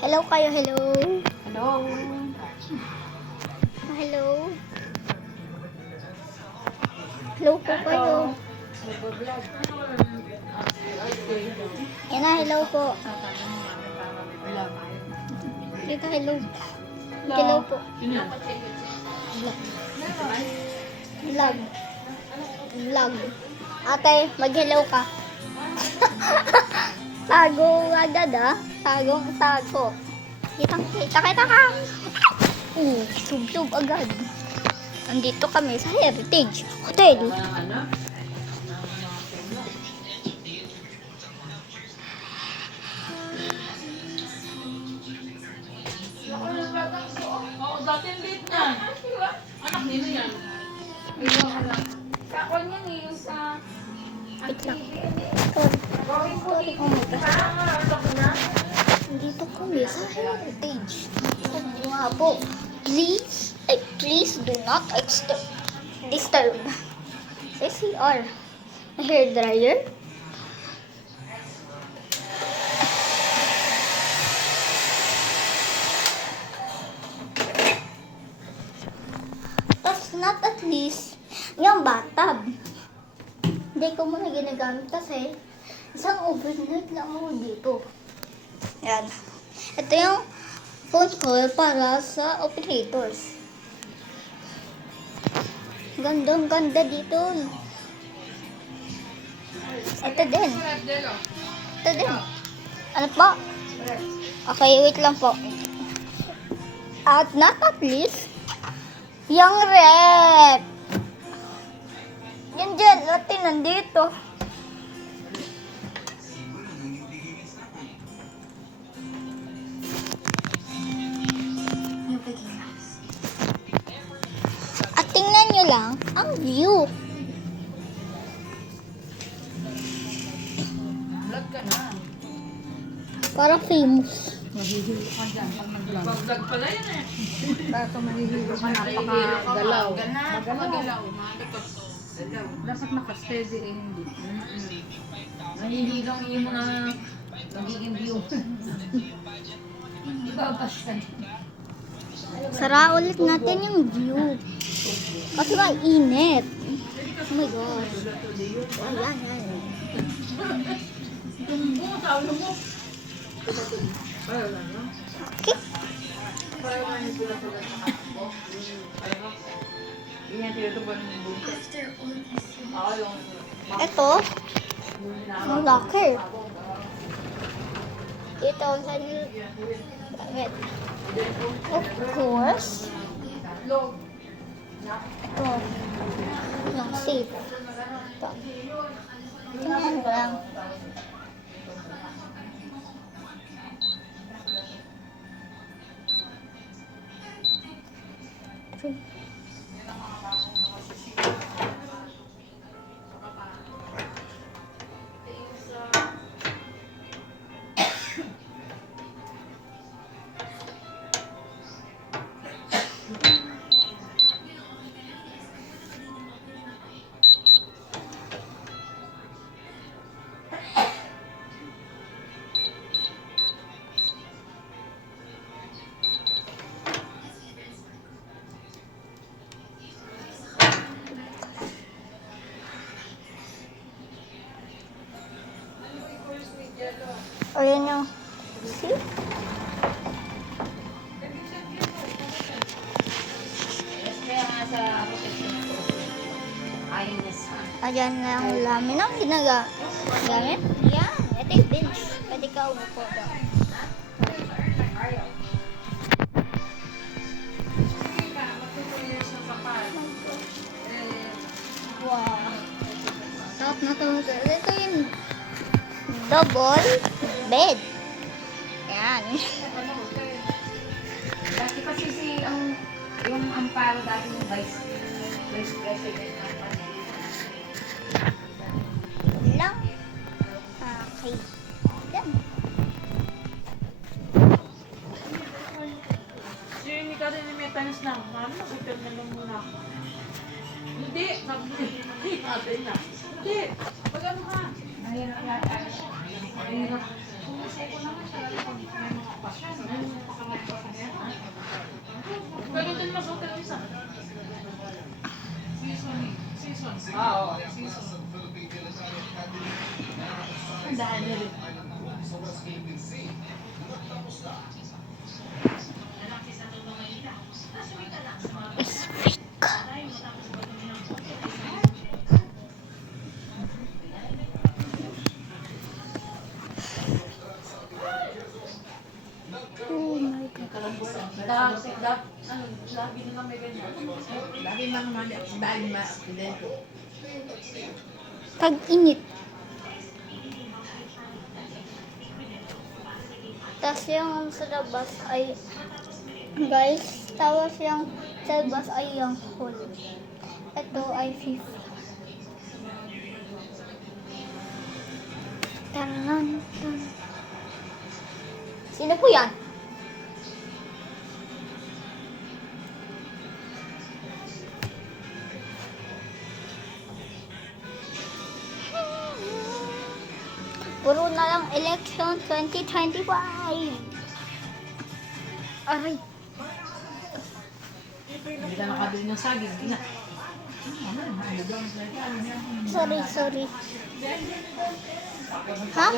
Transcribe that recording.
Hello kayo, hello. Hello. Hello. Hello po kayo. Yan na, hello po. Dito, hello. Hello po. Vlog. Vlog. Ate, mag-hello ka. Tago agad ah. Tago. Kita ka. Sub agad. Nandito kami sa Heritage Hotel. Dati late na. Anak nino yan. Sa kanya niyo sa... Wait lang. Sorry. Oh my God. Nandito kami sa Heritage. Nga po. Please do not disturb. SCR. Hair dryer. Tapos not at least yung bathtub. Hindi ko muna ginagamit kasi isang overnight lang ako dito. Yan. Ito yung phone call para sa operators. Ganda dito. Ito din. Ano po? Okay, wait lang po. At not at least, yung rep. Yan dyan, latin nandito. At tingnan nyo lang ang view. Vlog ka na. Para famous. Mahihilo ka dyan pag nag-vlog. Pag-vlog pala yan eh. Baka manihilo ka, Napakagalaw. magalaw. Dapat naka-steady eh, hindi. Nahihilo ang iyo mo na magiging view. Ibabas ka. Sara ulit natin yung view. Kasi mainit. Oh my gosh. Ayan. Okay. Ito. Ang locker. Ito sa gamit. Of course. Ito. Yung safe. Ito. Tingnan ko lang. Ayan yung see? Kaya nga sa protection ko. Ayos ha. Ayan na ang lamin ng ginagamit. Yan. Ito yung bench. Pwede ka umupo doon. Wow. Top na to. Ito yung double bed. Yan. Dati kasi yung Amparo dati yung vice president ng Lang. Okay. Yan. Hindi ka rin may tanis na. Mami, mag-hotel na lang muna. Hindi. Sabi natin na. Hindi. Pag-ano ka? Mahirap. Mahirap. Pumusay ko naman siya. May mga pasyon. dahil na rin. Speak. Oh my God. Lagi na lang may ganyan. Lagi lang mali dahil ma-aksidente. Tag-init. Tapos yung sa labas ay, guys, tapos yung sa labas ay yung hole. Ito ay FIFA. Tanan, tan. Sino po yan? Puro na lang election 2025. Aray. Hindi ka nakabili ng saging. Hindi na. Sorry. Ha?